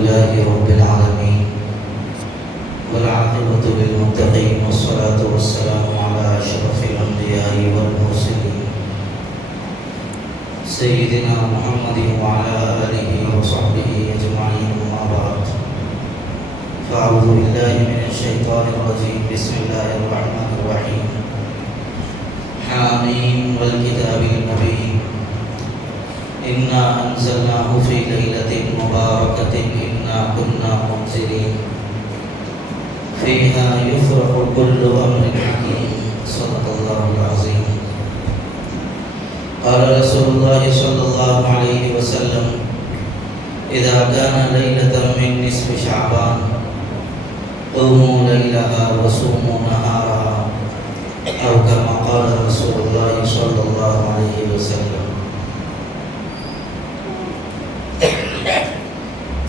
لله رب العالمين والعاقبة للمتقين والصلاة والسلام على أشرف الأنبياء والمرسلين سيدنا محمد وعلى آله وصحبه أجمعين أما بعد فأعوذ بالله من الشيطان الرجيم بسم الله الرحمن الرحيم حامين والكتاب المبين إنا أنزلناه في ليلة مباركة إنا كنا منذرين فيها يفرح كل أمر حكيم صدق الله العظيم. قال رسول الله صلى الله عليه وسلم إذا كان ليلة من نصف شعبان قوموا ليلها وصوموا نهارها أو كما قال رسول الله صلى الله عليه وسلم.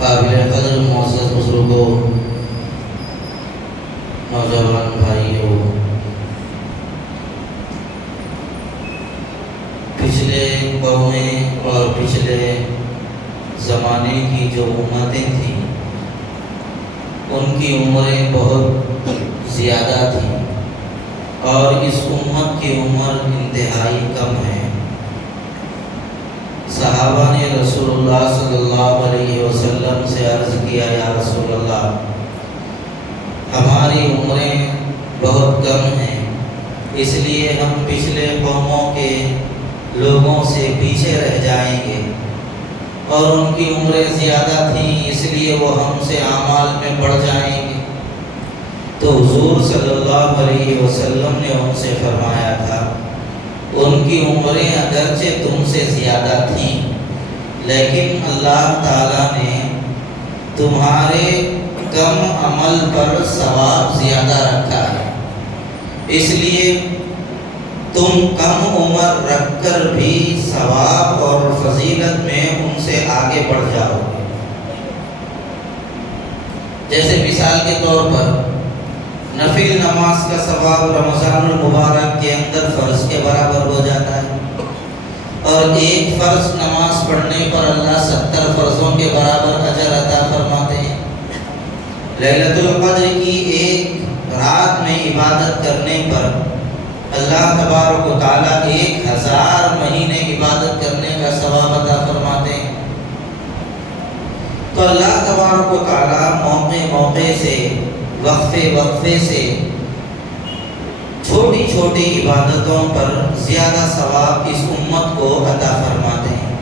قابل قدر معزز بزرگوں، نوجوان بھائیوں، پچھلے قومیں اور پچھلے زمانے کی جو امتیں تھیں ان کی عمریں بہت زیادہ تھیں اور اس امت کی عمر انتہائی کم ہے. صحابہ نے رسول اللہ صلی اللہ علیہ وسلم سے عرض کیا یا رسول اللہ ہماری عمریں بہت کم ہیں، اس لیے ہم پچھلے قوموں کے لوگوں سے پیچھے رہ جائیں گے، اور ان کی عمریں زیادہ تھیں اس لیے وہ ہم سے اعمال میں بڑھ جائیں گے. تو حضور صلی اللہ علیہ وسلم نے ان سے فرمایا تھا ان کی عمریں اگرچہ تم سے زیادہ تھیں لیکن اللہ تعالیٰ نے تمہارے کم عمل پر ثواب زیادہ رکھا ہے، اس لیے تم کم عمر رکھ کر بھی ثواب اور فضیلت میں ان سے آگے بڑھ جاؤ گے. جیسے مثال کے طور پر نفل نماز کا ثواب رمضان المبارک کے اندر فرض کے برابر ہو جاتا ہے، اور ایک فرض نماز پڑھنے پر اللہ 70 فرضوں کے برابر اجر عطا فرماتے ہیں. لیلۃ القدر کی ایک رات میں عبادت کرنے پر اللہ تبارک و تعالیٰ 1000 مہینے عبادت کرنے کا ثواب عطا فرماتے ہیں. تو اللہ تبارک و تعالیٰ موقع سے وقفے سے چھوٹی چھوٹی عبادتوں پر زیادہ ثواب اس امت کو عطا فرماتے ہیں،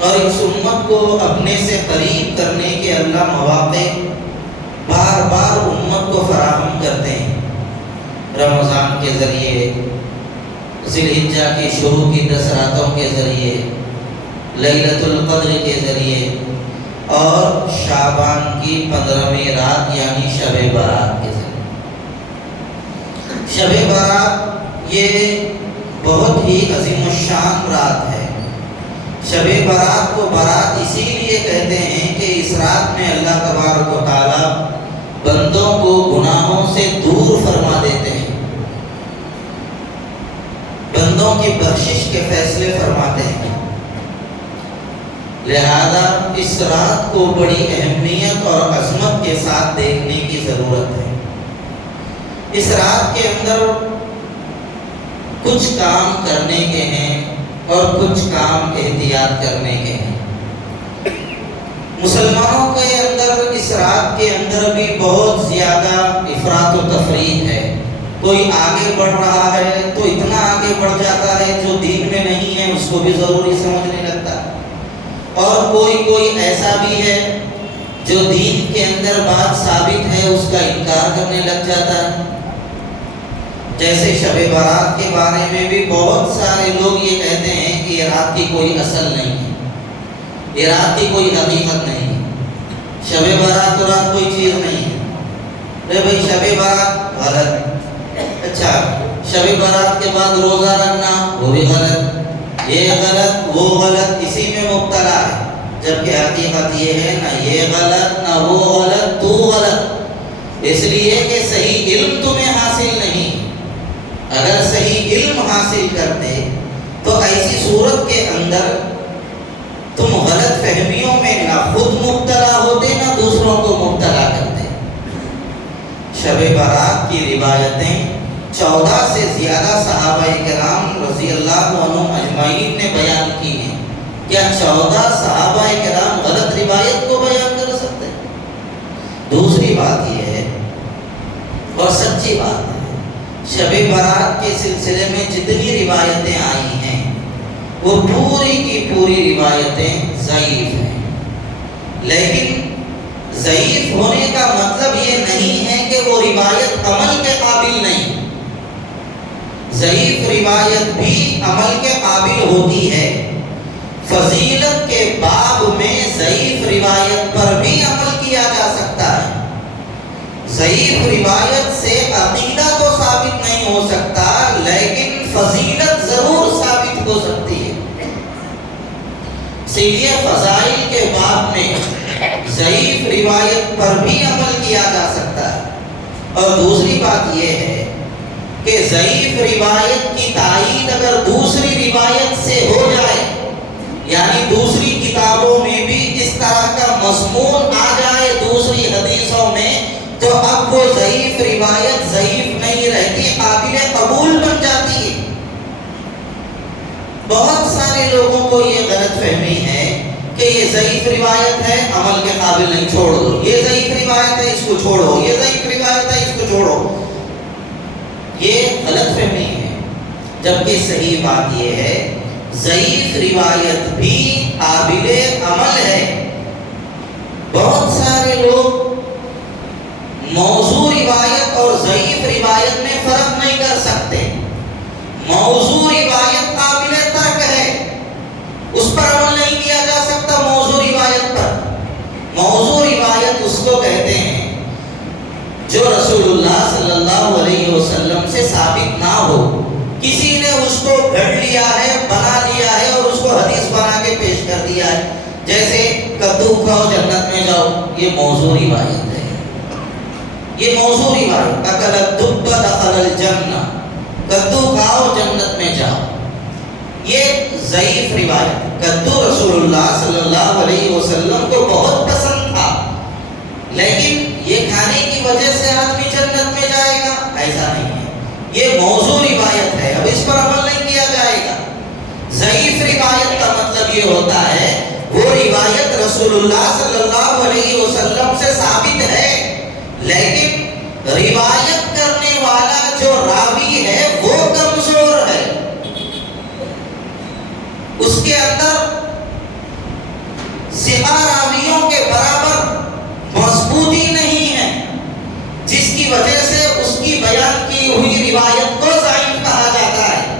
اور اس امت کو اپنے سے قریب کرنے کے اللہ مواقع بار بار امت کو فراہم کرتے ہیں. رمضان کے ذریعے، ذی الحجہ کی شروع کی 10 راتوں کے ذریعے، لیلۃ القدر کے ذریعے، اور شعبان کی 15ویں رات یعنی شب برات کے ذریعے. شب برات یہ بہت ہی عظیم الشان رات ہے. شب برات کو برات اسی لیے کہتے ہیں کہ اس رات میں اللہ تبارک و تعالی بندوں کو گناہوں سے دور فرما دیتے ہیں، بندوں کی بخشش کے فیصلے فرماتے ہیں. لہذا اس رات کو بڑی اہمیت اور عظمت کے ساتھ دیکھنے کی ضرورت ہے. اس رات کے اندر کچھ کام کرنے کے ہیں اور کچھ کام احتیاط کرنے کے ہیں. مسلمانوں کے اندر اس رات کے اندر بھی بہت زیادہ افراط و تفریط ہے. کوئی آگے بڑھ رہا ہے تو اتنا آگے بڑھ جاتا ہے جو دین میں نہیں ہے اس کو بھی ضروری سمجھنے لگتا ہے، اور کوئی ایسا بھی ہے جو دین کے اندر بات ثابت ہے اس کا انکار کرنے لگ جاتا ہے. جیسے شب برات کے بارے میں بھی بہت سارے لوگ یہ کہتے ہیں کہ یہ رات کی کوئی اصل نہیں ہے، یہ رات کی کوئی حقیقت نہیں ہے، شب برات تو رات کوئی چیز نہیں ہے. بھائی شب برات غلط. اچھا، شب برات کے بعد روزہ رکھنا وہ بھی غلط، یہ غلط وہ غلط، اسی میں مبتلا ہے. جبکہ حقیقت یہ ہے نہ یہ غلط نہ وہ غلط، تو غلط، اس لیے کہ صحیح علم تمہیں حاصل نہیں. اگر صحیح علم حاصل کرتے تو ایسی صورت کے اندر تم غلط فہمیوں میں نہ خود مبتلا ہوتے نہ دوسروں کو مبتلا کرتے۔ شب برات کی روایتیں 14 سے زیادہ صحابہ کرام رضی اللہ عنہم اجمعین نے بیان کی ہیں۔ کیا 14 صحابہ کرام غلط روایت کو بیان کر سکتے ہیں؟ دوسری بات یہ ہے اور سچی بات ہے، شب برات کے سلسلے میں جتنی روایتیں آئی ہیں وہ پوری کی پوری روایتیں ضعیف ہیں، لیکن ضعیف ہونے کا مطلب یہ نہیں ہے کہ وہ روایت عمل کے قابل نہیں۔ ضعیف روایت بھی عمل کے قابل ہوتی ہے۔ فضیلت کے باب میں ضعیف روایت پر بھی عمل کیا جا سکتا ہے۔ ضعیف روایت سے عقیدہ تو ثابت نہیں ہو سکتا، لیکن فضیلت ضرور ثابت ہو سکتی ہے۔ اسی لیے فضائل کے باب میں ضعیف روایت پر بھی عمل کیا جا سکتا ہے۔ اور دوسری بات یہ ہے کہ ضعیف روایت کی تائید اگر دوسری روایت سے ہو جائے، یعنی دوسری کتابوں میں بھی اس طرح کا مضمون آ جائے دوسری حدیثوں میں، تو اب وہ ضعیف روایت ضعیف نہیں رہتی، قابل قبول بن جاتی ہے۔ بہت سارے لوگوں کو یہ غلط فہمی ہے کہ یہ ضعیف روایت ہے، عمل کے قابل نہیں، چھوڑ دو۔ یہ ضعیف روایت ہے، اس کو چھوڑو۔ یہ ضعیف روایت ہے، اس کو چھوڑو۔ یہ غلط فہمی ہے، جبکہ صحیح بات یہ ہے ضعیف روایت بھی قابل عمل ہے۔ بہت سارے لوگ موضوع روایت اور ضعیف روایت میں فرق نہیں کر سکتے۔ موضوع روایت قابل ترک ہے، اس پر عمل نہیں کیا جا سکتا۔ موضوع روایت پر، موضوع روایت اس کو کہتے ہیں جو رسول اللہ صلی اللہ علیہ وسلم سے ثابت نہ ہو، کسی نے اس کو گھڑ لیا ہے، بنا لیا ہے اور اس کو حدیث بنا کے پیش کر دیا ہے۔ جیسے کدو کھاؤ جنت میں جاؤ، یہ موضوع روایت ہے۔ یہ موضوع روایت، اکل الدب دخل الجنہ، کدو کھاؤ جنت میں جاؤ، یہ ضعیف روایت۔ کدو رسول اللہ صلی اللہ علیہ وسلم کو بہت پسند تھا، لیکن یہ کھانے کی وجہ سے آدمی جنت میں جائے گا، ایسا نہیں ہے۔ یہ موضوع روایت ہے، اب اس پر عمل نہیں کیا جائے گا۔ ضعیف روایت کا مطلب یہ ہوتا ہے وہ روایت رسول اللہ صلی اللہ علیہ وسلم سے ثابت ہے، لیکن روایت کرنے والا جو راوی ہے وہ کمزور ہے، اس کے اندر ثقہ راویوں کے برابر مضبوطی نہیں ہے، جس کی وجہ سے اس کی بیان کی ہوئی روایت کو ضعیف کہا جاتا ہے،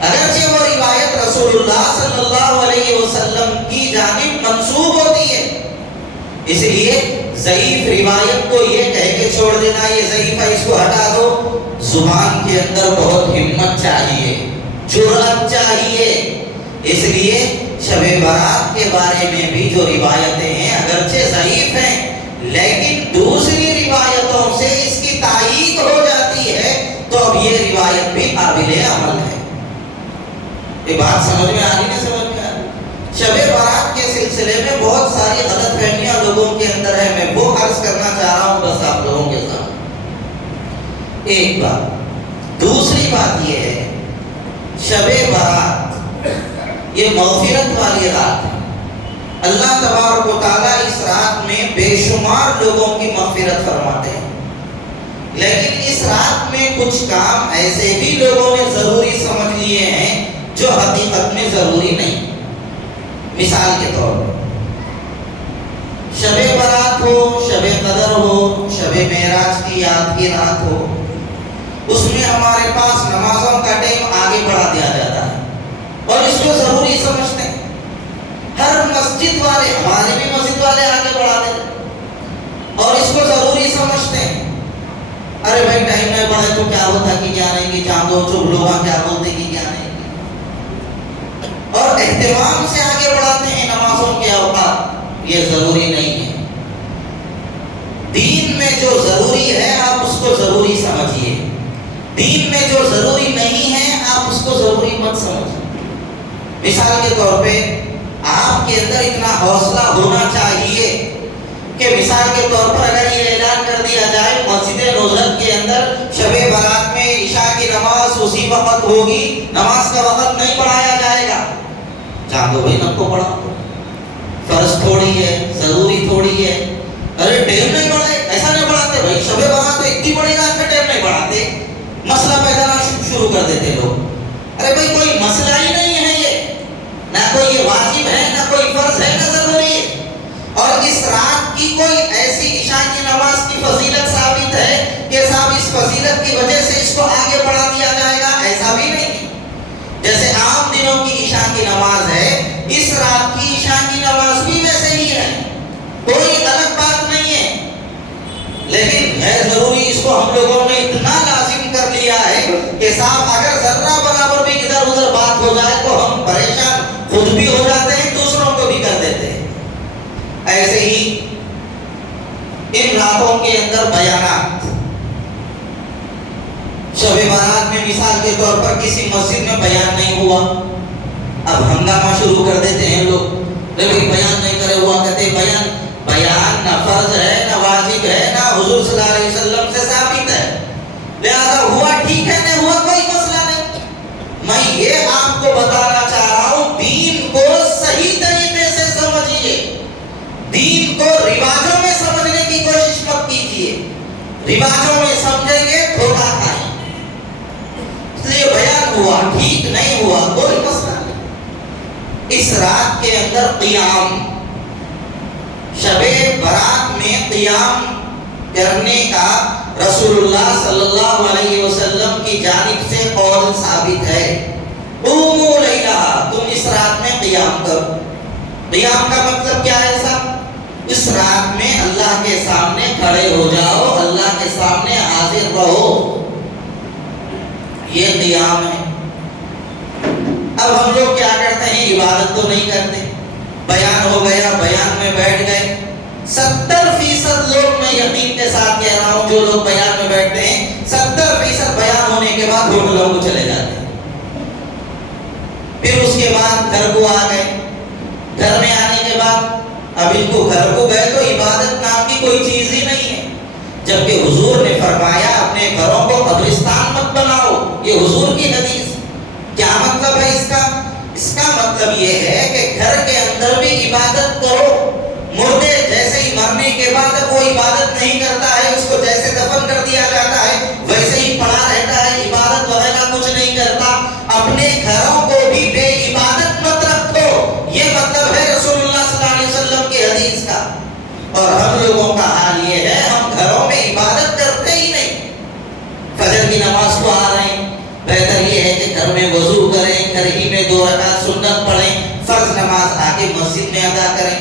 اگرچہ وہ روایت رسول اللہ صلی اللہ علیہ وسلم کی جانب منسوب ہوتی ہے۔ اس لیے ضعیف روایت کو یہ کہہ کے چھوڑ دینا یہ ضعیف ہے، اس کو ہٹا دو، زبان کے اندر بہت ہمت چاہیے، جرأت چاہیے۔ اس لیے شب برات کے بارے میں بھی جو روایتیں ہیں اگرچہ ضعیف ہیں، لیکن دوسری روایتوں سے اس کی تائید ہو جاتی ہے، تو اب یہ روایت بھی قابل عمل ہے۔ یہ بات سمجھ میں آ رہی ہے؟ سمجھ میں آ رہی؟ شب برات کے سلسلے میں بہت ساری غلط فہمیاں لوگوں کے اندر ہے، میں وہ عرض کرنا چاہ رہا ہوں بس آپ لوگوں کے ساتھ۔ ایک بات، دوسری بات یہ ہے شب برات یہ مغفرت والی رات ہے۔ اللہ تبارک و تعالیٰ اس رات میں بے شمار لوگوں کی مغفرت فرماتے ہیں، لیکن اس رات میں کچھ کام ایسے بھی لوگوں نے ضروری سمجھ لیے ہیں جو حقیقت میں ضروری نہیں۔ مثال کے طور پر شب برات ہو، شب قدر ہو، شب معراج کی یاد کی رات ہو، اس میں ہمارے پاس نمازوں کا ٹائم آگے بڑھا دیا جاتا ہے اور اس کو ضروری سمجھتے ہیں۔ ہر مسجد والے، ہمارے بھی مسجد والے آگے بڑھا دیتے اور اس کو ضروری سمجھتے ہیں۔ ارے بھائی ٹائم نہیں بڑھے تو کیا ہوتا کہ کیا نہیں کہ جان دو، چپ لوگ کیا بولتے کہ کیا نہیں، اور اہتمام سے آگے بڑھاتے ہیں نمازوں کے اوقات۔ یہ ضروری نہیں ہے۔ دین میں جو ضروری ہے آپ اس کو ضروری سمجھیے، دین میں جو ضروری نہیں ہے آپ اس کو ضروری مت سمجھیے۔ مثال کے طور پہ آپ کے اندر اتنا حوصلہ ہونا چاہیے کہ مثال کے طور پر اگر یہ اعلان کر دیا جائے مسجد نوزت کے اندر شب برات میں عشاء کی نماز اسی وقت ہوگی، نماز کا وقت نہیں بڑھایا جائے گا، جان دو بھائی نب کو پڑھا، فرض تھوڑی ہے، ضروری تھوڑی ہے، ارے ٹائم نہیں بڑھائے، ایسا نہیں بڑھاتے بھائی، شب برات تو اتنی بڑی رات میں ٹائم نہیں بڑھاتے، مسئلہ پیدا شروع کر دیتے لوگ۔ ارے بھائی کوئی مسئلہ ہی نہیں ہے، یہ نہ کوئی یہ واجب ہے، نہ کوئی فرض ہے، نہ ضروری ہے، اور اس رات کی کوئی ایسی عشاء کی نماز کی فضیلت ثابت ہے کہ صاحب اس فضیلت کی وجہ سے اس کو آگے بڑھا دیا جائے گا، ایسا بھی نہیں ہے۔ جیسے عام دنوں کی عشاء کی نماز ہے، اس رات کی عشاء کی نماز بھی ویسے ہی ہے، کوئی الگ بات نہیں ہے، لیکن ہے ضروری اس کو ہم لوگوں نے اتنا لازم کر لیا ہے کہ صاحب اگر ذرہ برابر بھی ادھر ادھر بات ہو جائے تو ہم پریشان خود بھی ہو جاتے ہیں، دوسروں کو بھی کر دیتے ہیں۔ ایسے ہی ان راتوں کے اندر بیانات، شب برات میں مثال کے طور پر کسی مسجد میں بیان نہیں ہوا، اب ہنگامہ شروع کر دیتے ہیں لوگ، بیان نہیں کرے ہوا، کہتے بیان نہ فرض ہے، نہ واجب ہے، نہ حضور صلی اللہ علیہ وسلم سے ثابت ہے، لہذا ہوا ٹھیک ہے، نہیں ہوا کوئی مسئلہ نہیں۔ میں یہ آپ کو بتانا چاہ رہا ہوں، دین کو صحیح طریقے سے سمجھیے، دین کو رواجوں میں سمجھنے کی کوشش مت کیجیے، رواجوں میں سمجھیں گے دھوکہ کھائیں، اس لیے بیان ہوا ٹھیک، نہیں ہوا کوئی مسئلہ نہیں۔ اس رات کے اندر قیام، شب برات میں قیام کرنے کا رسول اللہ صلی اللہ علیہ وسلم کی جانب سے قول ثابت ہے، قوموا لیلہ، تم اس رات میں قیام کرو۔ قیام کا مطلب کیا ہے صاحب؟ اس رات میں اللہ کے سامنے کھڑے ہو جاؤ، اللہ کے سامنے حاضر رہو، یہ قیام ہے۔ اب ہم لوگ کیا کرتے ہیں؟ عبادت تو نہیں کرتے، بیان ہو گیا، بیان میں بیٹھ گئے، 70% لوگ، میں یقین کے ساتھ کہہ رہا ہوں، جو لوگ بیان میں بیٹھتے ہیں 70% بیان ہونے کے بعد ہوٹلوں کو چلے جاتے ہیں، پھر اس کے بعد گھر کو آ گئے، گھر میں آنے کے بعد اب ان کو گھر کو گئے تو عبادت نام کی کوئی چیز ہی نہیں ہے، جبکہ حضور نے فرمایا اپنے گھروں کو قبرستان مت بناؤ، یہ حضور کی حدیث۔ کیا مطلب ہے اس کا؟ اس کا مطلب یہ ہے کہ گھر کے اندر بھی عبادت کرو، مردے جیسے ہی مرنے کے بعد وہ عبادت نہیں کرتا ہے، اس کو جیسے دفن کر دیا جاتا ہے ویسے ہی پڑا رہتا ہے، عبادت وغیرہ کچھ نہیں کرتا، اپنے گھروں کو بھی بے عبادت مت رکھو، یہ مطلب ہے رسول اللہ صلی اللہ علیہ وسلم کی حدیث کا۔ اور ہم لوگوں کا حال یہ ہے، ہم گھروں میں عبادت کرتے ہی نہیں، فجر کی نماز کو آ رہے ہیں، بہتر یہ ہے کہ گھر میں وضو کریں، گھر ہی میں 2 رکعت سنت پڑھیں، فرض نماز آ کے مسجد میں ادا کریں،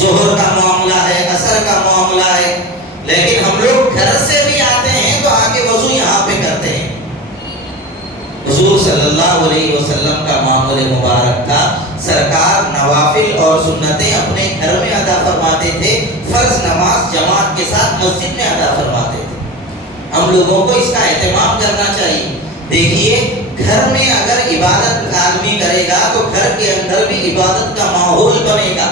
ظہر کا معاملہ ہے، عصر کا معاملہ ہے، لیکن ہم لوگ گھر سے بھی آتے ہیں تو آ کے وضو یہاں پہ کرتے ہیں۔ حضور صلی اللہ علیہ وسلم کا معمول مبارک تھا، سرکار نوافل اور سنتیں اپنے گھر میں ادا فرماتے تھے، فرض نماز جماعت کے ساتھ مسجد میں ادا فرماتے تھے۔ ہم لوگوں کو اس کا اہتمام کرنا چاہیے۔ دیکھیے گھر میں اگر عبادت آدمی کرے گا تو گھر کے اندر بھی عبادت کا ماحول بنے گا،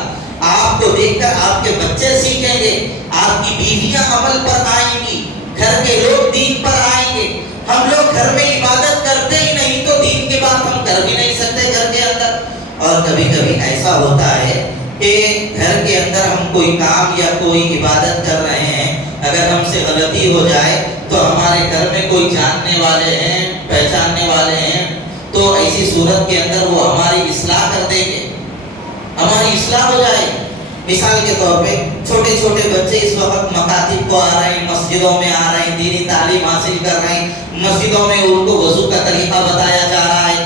آپ کو دیکھ کر آپ کے بچے سیکھیں گے، آپ کی بیویاں عمل پر آئیں گی، گھر کے لوگ دین پر آئیں گے۔ ہم لوگ گھر میں عبادت کرتے ہی نہیں تو دین کی بات ہم کر بھی نہیں سکتے گھر کے اندر۔ اور کبھی کبھی ایسا ہوتا ہے کہ گھر کے اندر ہم کوئی کام یا کوئی عبادت کر رہے ہیں، اگر ہم سے غلطی ہو جائے تو ہمارے گھر میں کوئی جاننے والے ہیں، پہچاننے والے ہیں، تو ایسی صورت کے اندر وہ ہماری اصلاح کر دیں گے، ہماری اصلاح ہو جائے۔ مثال کے طور پہ چھوٹے چھوٹے بچے اس وقت مکاتب کو آ رہے ہیں، مسجدوں میں آ رہے ہیں، دینی تعلیم حاصل کر رہے ہیں، مسجدوں میں ان کو وضو کا طریقہ بتایا جا رہا ہے،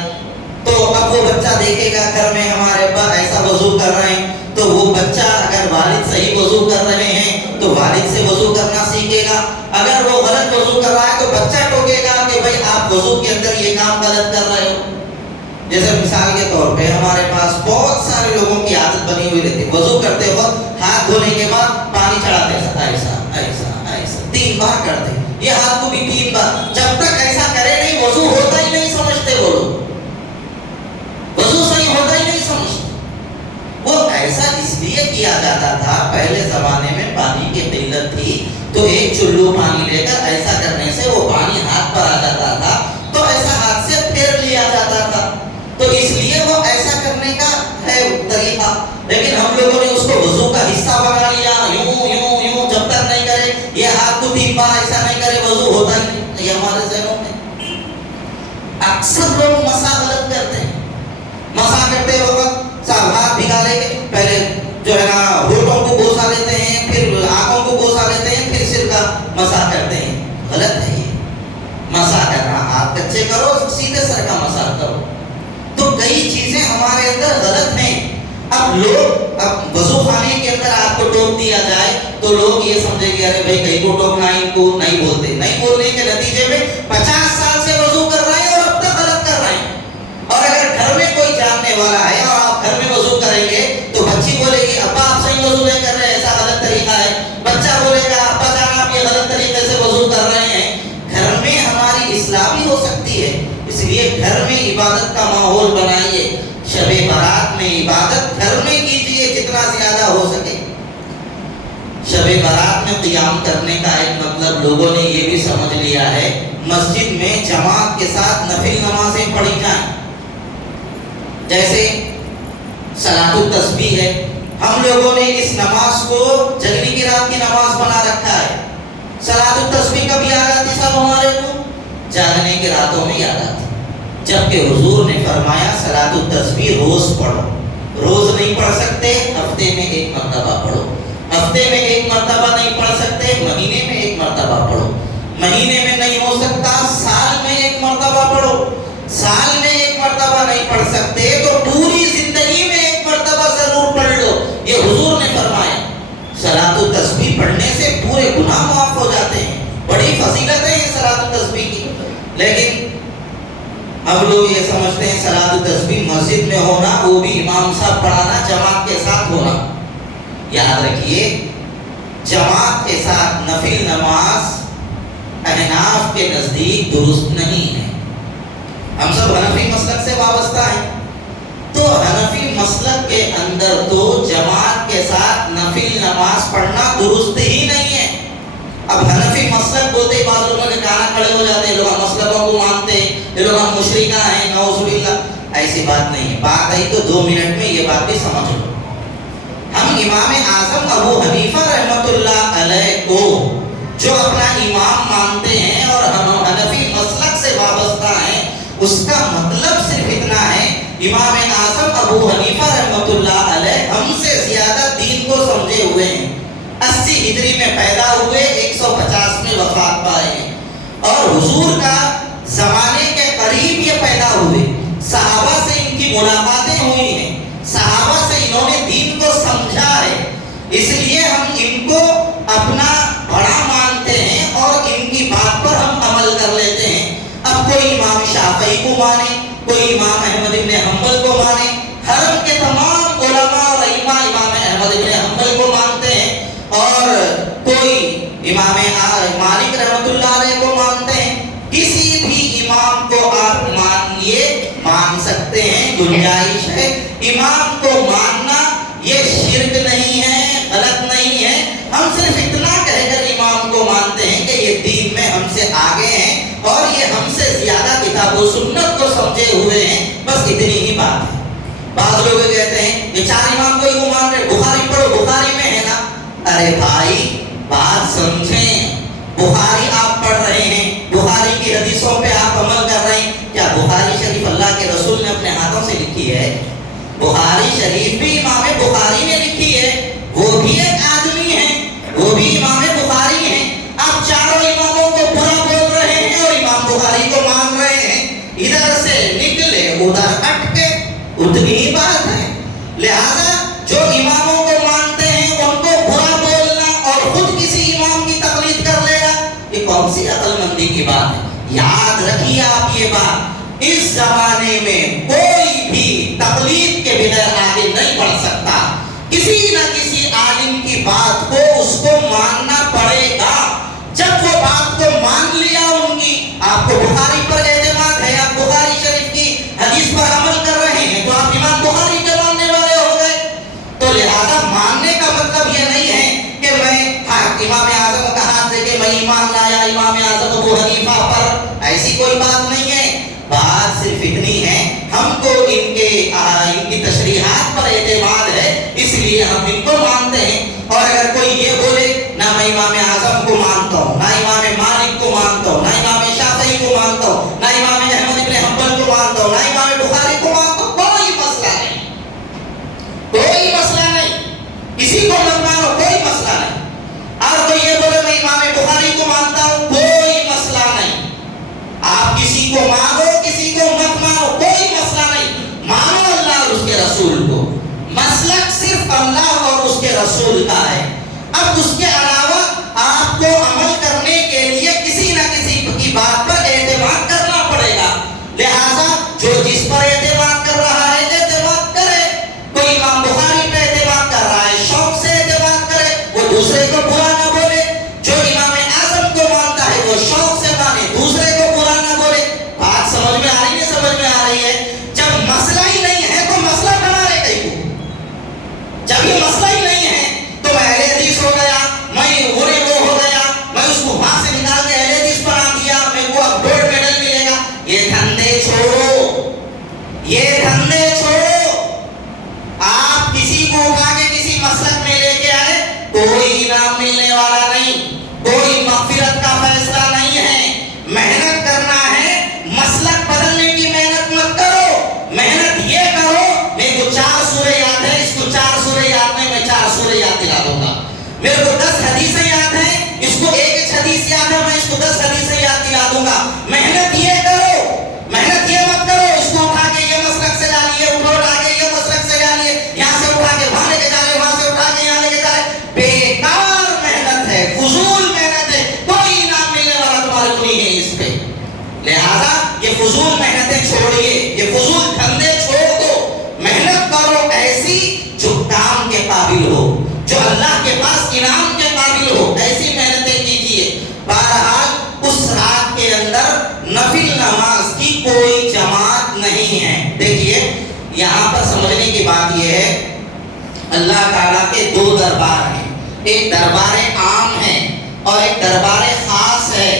تو اب وہ بچہ دیکھے گا گھر میں ہمارے ابا ایسا وضو کر رہے ہیں، تو وہ بچہ اگر والد صحیح وضو کر رہے ہیں تو والد سے وضو کرنا سیکھے گا، اگر وہ غلط وضو کر رہا ہے تو بچہ ٹوکے گا کہ بھائی آپ وضو کے اندر یہ کام غلط کر رہے ہو۔ جیسے مثال کے طور پہ ہمارے پاس بہت سارے لوگوں کی عادت بنی ہوئی رہتی ہے، وضو کرتے وقت ہاتھ دھونے کے بعد پانی چڑھاتے ہیں، ایسا ایسا ایسا 3 بار کرتے ہیں، یہ ہاتھ کو بھی 3 بار، جب تک ایسا کرے نہیں وضو ہوتا ہی نہیں سمجھتے وہ لوگ، وضو صحیح ہوتا ہی نہیں سمجھتے۔ کیا جاتا تھا، پہلے زمانے میں پانی کی قلت تھی تو ایک چلو پانی لے کر ایسا کرنے سے وہ پانی ہاتھ پر آ جاتا تھا، تو ایسا ہاتھ سے پھیر لیا جاتا تھا، تو اس لیے وہ ایسا کرنے کا ہے طریقہ۔ لیکن ہم لوگوں نے اس کو وضو کا حصہ بنا لیا، یوں یوں یوں جب تک نہیں کرے یہ ہاتھ کو 3 بار ایسا نہیں کرے وضو ہوتا ہی نہیں۔ یہ ہمارے ذہنوں میں اکثر لوگ مسا غلط کرتے ہیں۔ مسا کرتے وقت صاحب ہاتھ بھگا لے کے پہلے جو ہے نا ہونٹوں کو بوسا لیتے ہیں، پھر آنکھوں کو بوسا لیتے ہیں، پھر سر کا مسا کرتے ہیں۔ غلط ہے یہ مسا کرنا، ہاتھ کچے کرو، سیدھے سر کا مسا کرو۔ تو کئی چیزیں ہمارے اندر غلط ہیں۔ اب لوگ اب وضو خانے کے اندر آپ کو ٹوک دیا جائے تو لوگ یہ سمجھے کہ ارے بھائی کہیں کو ٹوکنا، ان کو نہیں بولتے، نہیں بولنے کے نتیجے میں 50 سال سے وضو کر رہے ہیں اور اب تک غلط کر رہے ہیں۔ اور اگر گھر میں کوئی جاننے والا ہے اور آپ گھر میں وضو کریں گے تو بچی بولے گی ابا آپ صحیح وضو نہیں کر رہے، ایسا غلط طریقہ ہے۔ بچہ بولے گا ابا جان آپ یہ غلط طریقے سے وضو کر رہے ہیں۔ گھر میں ہماری اصلاح بھی ہو سکتی ہے، اس لیے گھر میں عبادت کا ماحول بنائیے۔ شب برات میں عبادت گھر میں کیجیے جتنا زیادہ ہو سکے۔ شب برات میں قیام کرنے کا ایک مطلب لوگوں نے یہ بھی سمجھ لیا ہے، مسجد میں جماعت کے ساتھ نفل نمازیں پڑھی جائیں۔ جیسے صلاۃ التسبیح ہے، ہم لوگوں نے اس نماز کو جگنی کی رات کی نماز بنا رکھا ہے۔ صلاۃ التسبیح کب یاد آتی صاحب ہمارے کو؟ جاگنے کی راتوں میں یاد آتی، جبکہ حضور نے فرمایا صلاۃ التسبیح روز پڑھو۔ روز نہیں پڑھ سکتے، ہفتے میں 1 مرتبہ پڑھو۔ ہفتے میں 1 مرتبہ نہیں پڑھ سکتے، مہینے میں 1 مرتبہ پڑھو۔ مہینے میں نہیں ہو سکتا، سال میں 1 مرتبہ پڑھو۔ سال میں 1 مرتبہ نہیں پڑھ سکتے تو پوری زندگی میں 1 مرتبہ ضرور پڑھ لو۔ یہ حضور نے فرمایا۔ صلاۃ التسبیح پڑھنے سے پورے گناہ معاف ہو جاتے ہیں، بڑی فضیلت ہے یہ صلاۃ التسبیح کی۔ لیکن اب لوگ یہ سمجھتے ہیں صلاۃ التسبیح مسجد میں ہونا، وہ بھی امام صاحب پڑھانا، جماعت کے ساتھ ہونا۔ یاد رکھیے جماعت کے ساتھ نفل نماز احناف کے نزدیک درست نہیں ہے۔ ہم سب حنفی مسلک سے وابستہ ہیں، تو حنفی مسلک کے اندر تو جماعت کے ساتھ نفل نماز پڑھنا درست ہی نہیں ہے۔ اب حنفی مسلک بولتے ہی بعض لوگوں کے کانا کھڑے ہو جاتے ہیں، لوگ مسلکوں کو مانتے ہیں، یہ لوگ ہم مشرکہ ہیں، نعوذ باللہ۔ ایسی بات نہیں ہے، بات آئی تو 2 منٹ میں یہ بات بھی سمجھ لو۔ ہم امام اعظم ابو حنیفہ رحمۃ اللہ علیہ کو جو اپنا امام مانتے ہیں اور ہم حنفی مسلک سے وابستہ ہیں، اس کا مطلب صرف اتنا ہے امام اعظم ابو حنیفہ رحمۃ اللہ علیہ ہم سے زیادہ دین کو سمجھے ہوئے ہیں۔ 80 ہجری میں پیدا ہوئے، 150 میں وفات پائے ہیں، اور حضور کا زمانے کے قریب یہ پیدا ہوئے۔ صحابہ سے ان کی ملاقاتیں ہوئی ہیں، صحابہ سے انہوں نے دین کو سمجھا ہے، اس لیے ہم ان کو اپنا بڑا مانتے ہیں اور ان کی بات پر ہم عمل کر لیتے ہیں۔ اب کوئی امام شافعی کو مانے، کوئی امام احمد ابن حنبل کو مانے، حرم کے تمام علماء اور ائمہ امام احمد ابن حنبل کو مانتے ہیں، اور کوئی امام مالک رحمۃ اللہ علیہ کو مانتے ہیں۔ کسی بھی امام کو آپ مانیے، مان سکتے ہیں، گنجائش ہے۔ امام کو ماننا یہ شرک نہیں ہے، غلط نہیں ہے۔ ہم صرف اتنا کہہ کر امام کو مانتے ہیں کہ یہ دین میں ہم سے آگے ہیں اور یہ ہم سے زیادہ کتاب و سنت کو سمجھے ہوئے ہیں، بس اتنی ہی بات ہے۔ بعض لوگ کہتے ہیں یہ 4 امام کو ہی کو مان رہے، بخاری پڑھو، بخاری میں ہے نا۔ ارے بھائی بات سمجھیں، بخاری آپ پڑھ رہے ہیں، بخاری کی حدیثوں پہ آپ عمل کر رہے ہیں، کیا بخاری شریف اللہ کے رسول نے اپنے ہاتھوں سے لکھی ہے؟ بخاری شریف بھی امام بخاری نے لکھی ہے، وہ بھی ایک آدمی ہے، وہ بھی امام بخاری ہیں۔ آپ چاروں اماموں کو برا بول رہے ہیں اور امام بخاری کو مان رہے ہیں، ادھر سے نکلے ادھر اٹکے، اتنی ہی بات ہے۔ لہذا جو اماموں کو مانتے ہیں ان کو برا بولنا اور خود کسی امام کی تقلید کر لینا، یہ کون سی عقل مندی کی بات ہے؟ یاد رکھیے آپ یہ بات، اس زمانے میں کوئی بھی تقلید کے بغیر آگے نہیں بڑھ سکتا۔ کسی نہ کسی عالم کی بات کو اس کو ماننا پڑے گا۔ جب وہ بات کو مان لیا ان کی، آپ کو بخاری پر اعتماد ہے، آپ بخاری شریف کی حدیث پر عمل کر رہے ہیں، تو آپ امام بخاری کے ماننے والے ہو گئے۔ تو لہذا ماننے ان کی تشریحات پر اعتماد ہے، اس لیے ہم ان کو مانتے ہیں۔ اور اگر کوئی یہ بولے نہ میں امام اعظم کو مانتا ہوں، نہ امام مالک کو مانتا ہوں، نہ امام شافعی کو مانتا ہوں، نہ امام احمد ابن حنبل کو مانتا ہوں، نہ امام بخاری کو مانتا ہوں، کوئی مسئلہ نہیں، کوئی مسئلہ نہیں، کسی کو مت مانو، کوئی مسئلہ نہیں۔ اور کوئی یہ بولے میں امام بخاری کو مانتا ہوں، کوئی مسئلہ نہیں۔ آپ کسی کو مانو، کسی کو مت مانو، کوئی مسئلہ نہیں، مانو اللہ اور اس کے رسول کو۔ مسلک صرف اللہ اور اس کے رسول کا ہے۔ اب اس کے علاوہ آپ کو عمل کرنے کے لیے کسی نہ کسی کی بات پر اعتماد کرنا پڑے گا، لہذا جو جس پر اعتماد کر رہا ہے اعتماد کرے۔ کوئی امام بخاری پہ اعتماد کر رہا ہے، شوق سے اعتماد کرے، وہ دوسرے کو برا نہ بولے۔ جو امام اعظم کو مانتا ہے وہ شوق سے مانے، دوسرے کو برا نہ بولے۔ بات سمجھ میں آ رہی ہے؟ سمجھ میں آ رہی ہے؟ جب مسئلہ ہی نہیں ہے تو مسئلہ بنا رہے کہیں کو۔ جب یہ مسئلہ ہی نہیں ہے تو میں اہل حدیث ہو گیا، میں وہ ہو گیا، میں اس کو وہاں سے نکال کے اہل حدیث بنا دیا، میں کو اب گولڈ میڈل ملے گا۔ یہ دھندے چھوڑو، یہ دھندے چھوڑو۔ آپ کسی کو اٹھا کے کسی مسلک میں لے کے آئے، کوئی انعام ملنے والا نہیں، کوئی مغفرت کا فیصلہ نہیں ہے۔ محنت کرنا ہے، مسلک بدلنے کی محنت مت کرو، محنت یہ کرو میرے کو 4 سورے یاد ہے، اس کو 4 سورے یاد نہیں، میں 4 سورے یاد دلا دوں گا۔ میرے کو 10 حدیثیں یاد ہیں، اس کو ایک حدیث یاد ہے، میں اس کو 10 حدیثیں یاد دلا دوں گا۔ محنت یہ کرو، محنت یہ مت کرو اس کو اٹھا کے یہ مسلک سے ڈالیے، اٹھا کے یہ مسلک سے ڈالیے، یہاں سے اٹھا کے وہاں لے کے ڈالے، وہاں سے اٹھا کے یہاں لے کے ڈالے۔ بیکار محنت ہے، فضول محنت ہے، کوئی انعام ملنے والا تمہارے کو نہیں ہے اس پہ۔ لہذا یہ فضول محنتیں چھوڑیے، یہ فضول دھندے چھوڑ دو، محنت کرو ایسی جو کام کے قابل ہو، جو اللہ کے پاس انعام کے قابل ہو، ایسی محنتیں کیجیے۔ بہرحال اس رات کے اندر نفل نماز کی کوئی جماعت نہیں ہے۔ دیکھیے یہاں پر سمجھنے کی بات یہ ہے، اللہ تعالیٰ کے 2 دربار ہیں، ایک دربار عام ہے اور ایک دربار خاص ہے۔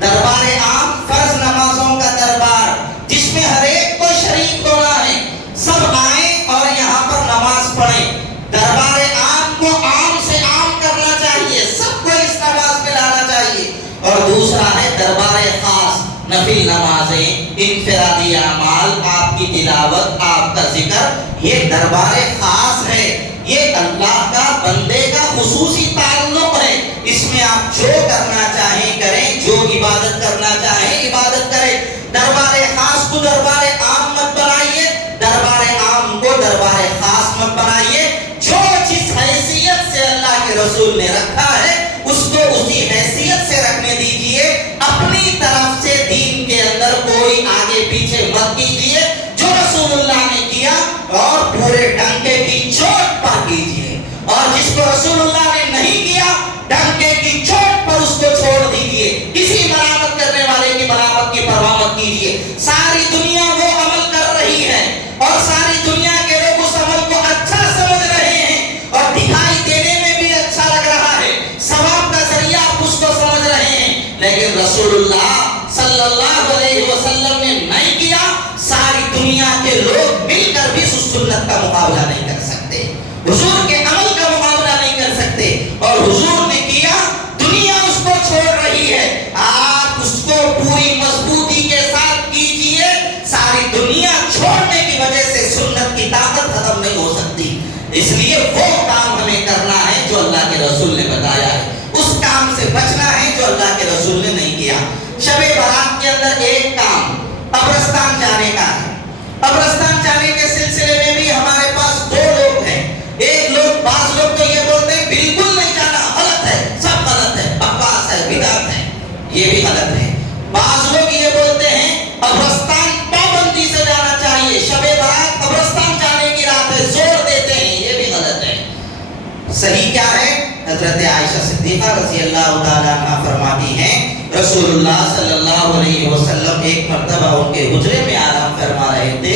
دربار عام فرض نمازوں کا دربار، جس میں ہر ایک کو شریک ہونا ہے، سب آئیں اور یہاں پر نماز پڑھیں۔ دربار عام کو عام سے عام کرنا چاہیے، سب کو اس نماز میں لانا چاہیے۔ اور دوسرا ہے دربار خاص، نفل نمازیں، انفرادی اعمال، آپ کی تلاوت، آپ کا ذکر، یہ دربار خاص ہے، یہ اللہ کا بندے کا خصوصی تعلق ہے۔ اس میں آپ جو کرنا چاہیں کریں، جو عبادت کرنا چاہیں عبادت کریں۔ دربار خاص کو دربار عام مت بنائیے، دربار عام کو دربار خاص مت بنائیے۔ جو جس حیثیت سے اللہ کے رسول نے رکھا ہے اس کو اسی حیثیت سے رکھنے دیجئے، اپنی طرف سے دین کے اندر کوئی آگے پیچھے مت کیجئے۔ جو رسول اللہ نے کیا اور پورے ڈنکے کی چوٹ پر کیجئے، اور جس کو رسول اللہ نے نہیں کیا ڈنکے کی چوٹ پر اس کو چھوڑ دیجئے۔ کسی ملامت کرنے والے کی ملامت کی پرواہ مت کیجئے۔ ساری دنیا وہ عمل کر رہی ہے اور ساری دنیا کے لوگ اس عمل کو اچھا سمجھ رہے ہیں اور دکھائی دینے میں بھی اچھا لگ رہا ہے، ثواب کا ذریعہ آپ اس کو سمجھ رہے ہیں، لیکن رسول اللہ صلی اللہ علیہ وسلم نے نہیں کیا۔ ساری دنیا کے لوگ مل کر بھی اس سنت کا مقابلہ نہیں کر سکتے، حضور کے عمل کا مقابلہ نہیں کر سکتے، اور حضور نے کیا، دنیا اس کو چھوڑ رہی ہے، آپ اس کو پوری مضبوطی کے ساتھ کیجئے۔ ساری دنیا چھوڑنے کی وجہ سے سنت کی طاقت ختم نہیں ہو سکتی، اس لیے وہ کام ہمیں کرنا ہے جو اللہ کے رسول نے بتایا ہے، اس کام سے بچنا ہے جو اللہ کے رسول نے نہیں کیا۔ شب برات کے اندر ایک کام قبرستان جانے کا ہے۔ قبرستان جانے کے سلسلے میں بھی ہمارے پاس 2 لوگ ہیں۔ ایک لوگ، بعض لوگ تو یہ بولتے ہیں بالکل نہیں جانا، غلط ہے، سب غلط ہے، بکواس ہے، بدعت ہے، یہ بھی غلط ہے۔ بعض لوگ یہ بولتے ہیں قبرستان پابندی سے جانا چاہیے، شب برات قبرستان جانے کی رات ہے، زور دیتے ہیں، یہ بھی غلط ہے۔ صحیح کیا ہے؟ حضرت عائشہ صدیقہ رضی اللہ تعالیٰ عنہ فرماتی ہیں رسول اللہ صلی اللہ علیہ وسلم ایک مرتبہ ان کے حجرے میں آرام فرما رہے تھے،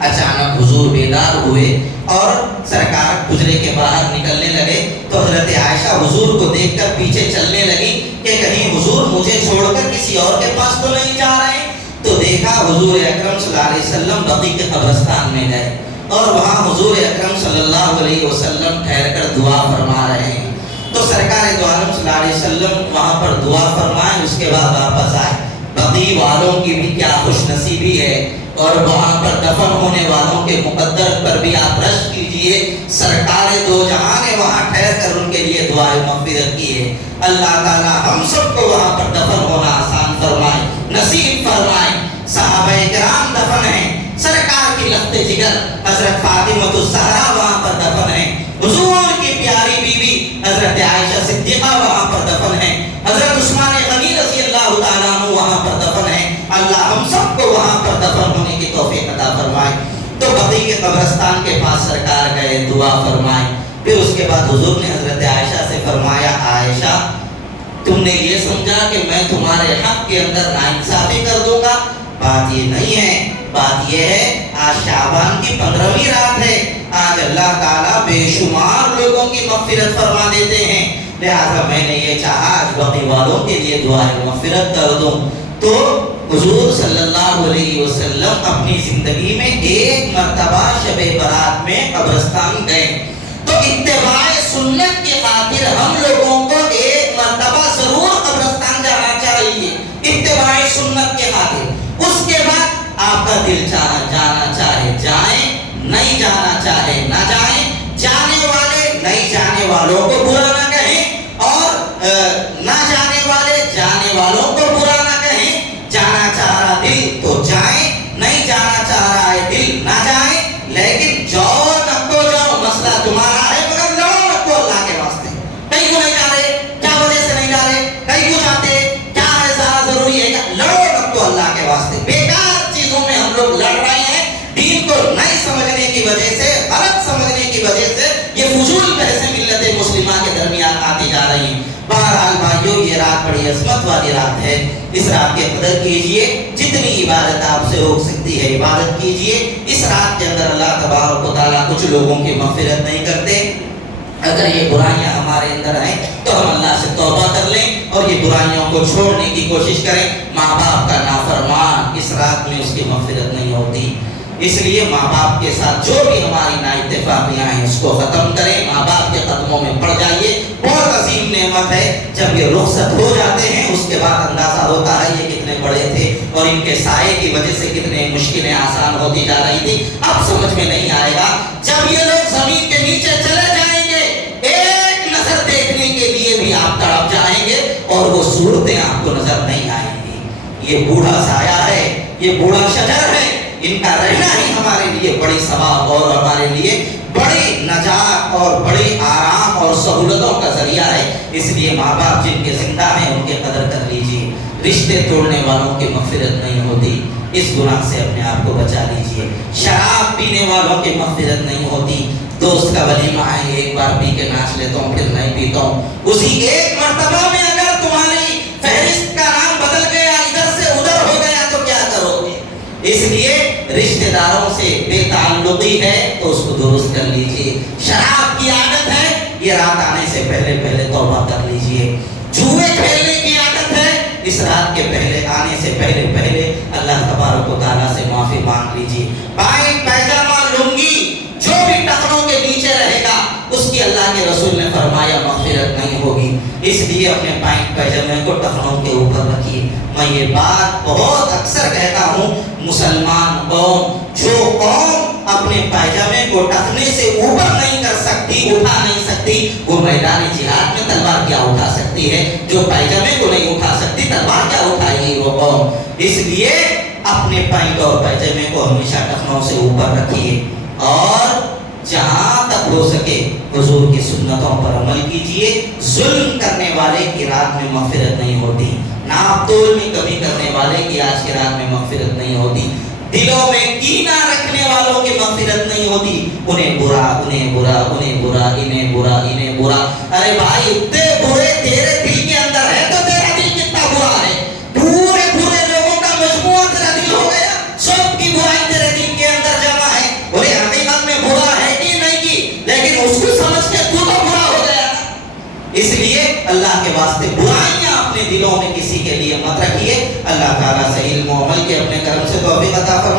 اچانک حضور بیدار ہوئے اور سرکار حجرے کے باہر نکلنے لگے تو حضرت عائشہ حضور کو دیکھ کر پیچھے چلنے لگی کہ کہیں حضور مجھے چھوڑ کر کسی اور کے پاس تو نہیں جا رہے ہیں۔ تو دیکھا لکھا حضور اکرم صلی اللہ علیہ وسلم بقیع کے قبرستان میں گئے اور وہاں حضور اکرم صلی اللہ علیہ وسلم ٹھہر کر دعا فرما رہے ہیں. تو سرکار دو عالم صلی اللہ علیہ وسلم وہاں پر دعا فرمائیں, اس کے بعد واپس آئے. بقیع والوں کی بھی کیا خوش نصیبی ہے, اور وہاں پر دفن ہونے والوں کے مقدر پر بھی آپ رشک کیجئے. سرکار دو جہاں نے وہاں ٹھہر کر ان کے لیے دعائے مغفرت کی ہے. اللہ تعالی ہم سب کو وہاں پر دفن ہونا آسان فرمائے, نصیب فرمائے. صحابہ کرام دفن ہیں, سرکار کی لخت جگر حضرت فاطمہ الزہرا وہاں پر دفن ہیں, حضور کی پیاری بیوی حضرت عائشہ صدیقہ وہاں پر دفن ہیں, حضرت عثمان غنی رضی اللہ تعالیٰ عنہ وہاں پر دفن ہیں. اللہ ہم سب کو وہاں پر دفن ہونے کی توفیق عطا فرمائے. تو بقیع کے قبرستان کے پاس سرکار گئے, دعا فرمائے. پھر اس کے بعد حضور نے حضرت عائشہ سے فرمایا, عائشہ تم نے یہ سمجھا کہ میں تمہارے حق کے اندر ناانصافی کر دوں گا؟ بات یہ نہیں ہے. بات یہ ہے آج شعبان کی 15ویں رات ہے, آج اللہ تعالیٰ بے شمار لوگوں کی مغفرت فرما دیتے ہیں. لہذا میں نے یہ چاہا آج بقیع والوں کے لیے دعائے مغفرت کر دوں. تو حضور صلی اللہ علیہ وسلم اپنی زندگی میں ایک مرتبہ شب برات میں قبرستان گئے. تو اتباع سنت کی خاطر ہم لوگوں کو ایک مرتبہ ضرور قبرستان جانا چاہیے, اتباع سنت کی خاطر. اس کے بعد آپ کا دل جانا چاہے جائیں, نہیں جانا چاہے نہ جائیں. جانے والے نہیں جانے والوں کو برا نہ کہیں, اور نہ جانے والے جانے والوں کو برا نہ کہیں. جانا چاہ رہا دل تو جائیں, نہیں جانا چاہ رہا ہے دل نہ جائیں. لیکن جاؤ نکو جاؤ مسئلہ تمہارا ہے, مگر لڑو نکو اللہ کے واسطے. کہیں کو نہیں جا رہے, کیا وجہ سے نہیں جا رہے, کہیں کو جاتے, کیا ہے زیادہ ضروری ہے, لڑو نکو اللہ کے واسطے. بیکار چیزوں میں ہم لوگ لڑ رہے ہیں, دین کو نہیں سمجھنے کی وجہ سے, غلط سمجھنے کی وجہ سے یہ فضول بحثیں ملت مسلمہ کے درمیان آتی جا رہی ہیں. بہرحال بھائیو, یہ رات بڑی عظمت والی رات ہے. اس رات کے قدر کیجئے, جتنی عبادت آپ سے ہو سکتی ہے عبادت کیجئے. اس رات کے اندر اللہ تبارک و تعالیٰ کچھ لوگوں کی مغفرت نہیں کرتے. اگر یہ برائیاں ہمارے اندر ہیں تو ہم اللہ سے توبہ کر لیں اور یہ برائیوں کو چھوڑنے کی کوشش کریں. ماں باپ کا نافرمان اس رات میں اس کی مغفرت نہیں ہوتی. اس لیے ماں باپ کے ساتھ جو بھی ہماری نااتفاقیاں ہیں اس کو ختم کریں. ماں باپ کے قدموں میں پڑ جائیے, بہت عظیم نعمت ہے. جب یہ رخصت ہو جاتے ہیں اس کے بعد اندازہ ہوتا ہے یہ کتنے بڑے تھے اور ان کے سائے کی وجہ سے کتنے مشکلیں آسان ہوتی جا رہی تھی. اب سمجھ میں نہیں آئے گا. جب یہ لوگ زمین کے نیچے چلے جائیں گے, ایک نظر دیکھنے کے لیے بھی آپ تڑپ جائیں گے اور وہ صورتیں آپ کو نظر نہیں آئیں گی. یہ بوڑھا سایہ ہے, یہ بوڑھا شجر ہے, ان کا رہنا ہی ہمارے لیے بڑی ثواب اور ہمارے لیے بڑی نجات اور بڑی آرام اور سہولتوں کا ذریعہ ہے. اس لیے ماں باپ جن کے زندہ ہیں ان کے قدر کر لیجیے. رشتے توڑنے والوں کی مغفرت نہیں ہوتی, اس گناہ سے اپنے آپ کو بچا لیجیے. شراب پینے والوں کی مغفرت نہیں ہوتی. دوست کا ولیمہ ہے, ایک بار پی کے ناچ لیتا ہوں پھر نہیں پیتا ہوں, اسی ایک مرتبہ میں اگر تمہاری فہرست کا نام بدل گیا, ادھر سے ادھر ہو گیا تو کیا کرو گے؟ اس لیے رشتہ داروں سے بے تعلقی ہے تو اس کو درست کر لیجئے. شراب کی عادت ہے, یہ رات آنے سے پہلے پہلے توبہ کر لیجئے. جوئے کھیلنے کی عادت ہے, اس رات کے پہلے آنے سے پہلے پہلے اللہ تبارک و تعالیٰ سے معافی مانگ لیجئے. پائنٹ پیجامہ لنگی جو بھی ٹخنوں کے نیچے رہے گا اس کی اللہ کے رسول نے فرمایا مغفرت نہیں ہوگی. اس لیے اپنے پائنٹ پیجامے کو ٹخنوں کے اوپر رکھیے. میں یہ بات بہت اکثر کہتا ہوں, مسلمان قوم, جو قوم اپنے پائجامے کو ٹخنے سے اوپر نہیں کر سکتی, اٹھا نہیں سکتی, وہ میدان جہاد میں تلوار کیا اٹھا سکتی ہے؟ جو پائجامے کو نہیں اٹھا سکتی تلوار کیا اٹھائے گی وہ قوم؟ اس لیے اپنے پائنٹ اور پائجامے کو ہمیشہ ٹخنوں سے اوپر رکھیے اور جہاں تک ہو سکے حضور کی سنتوں پر عمل کیجئے. ظلم کرنے والے کی رات میں مغفرت نہیں ہوتی, ناپ تول میں کمی کرنے والے کی آج کی رات میں مغفرت نہیں ہوتی, دلوں میں کینہ رکھنے والوں کی مغفرت نہیں ہوتی. انہیں برا, انہیں برا, انہیں برا, انہیں برا, انہیں برا. ارے بھائی اتنے برے تیرے دل کے اندر ہے تو تیرا دل کتنا برا ہے؟ پورے پورے لوگوں کا مجموعہ تیرا دل ہو گیا, سب کی برائی تیرے دل کے اندر جمع ہے. بولے حقیقت میں برا ہے کہ نہیں کی, لیکن اس کو سمجھ کے تو برا ہو گیا. اس لیے اللہ کے واسطے برائیاں اپنے دلوں میں کسی کے لیے مت رکھیے. اللہ تعالیٰ سے علم و عمل کے اپنے کرم سے عطا فرمائے.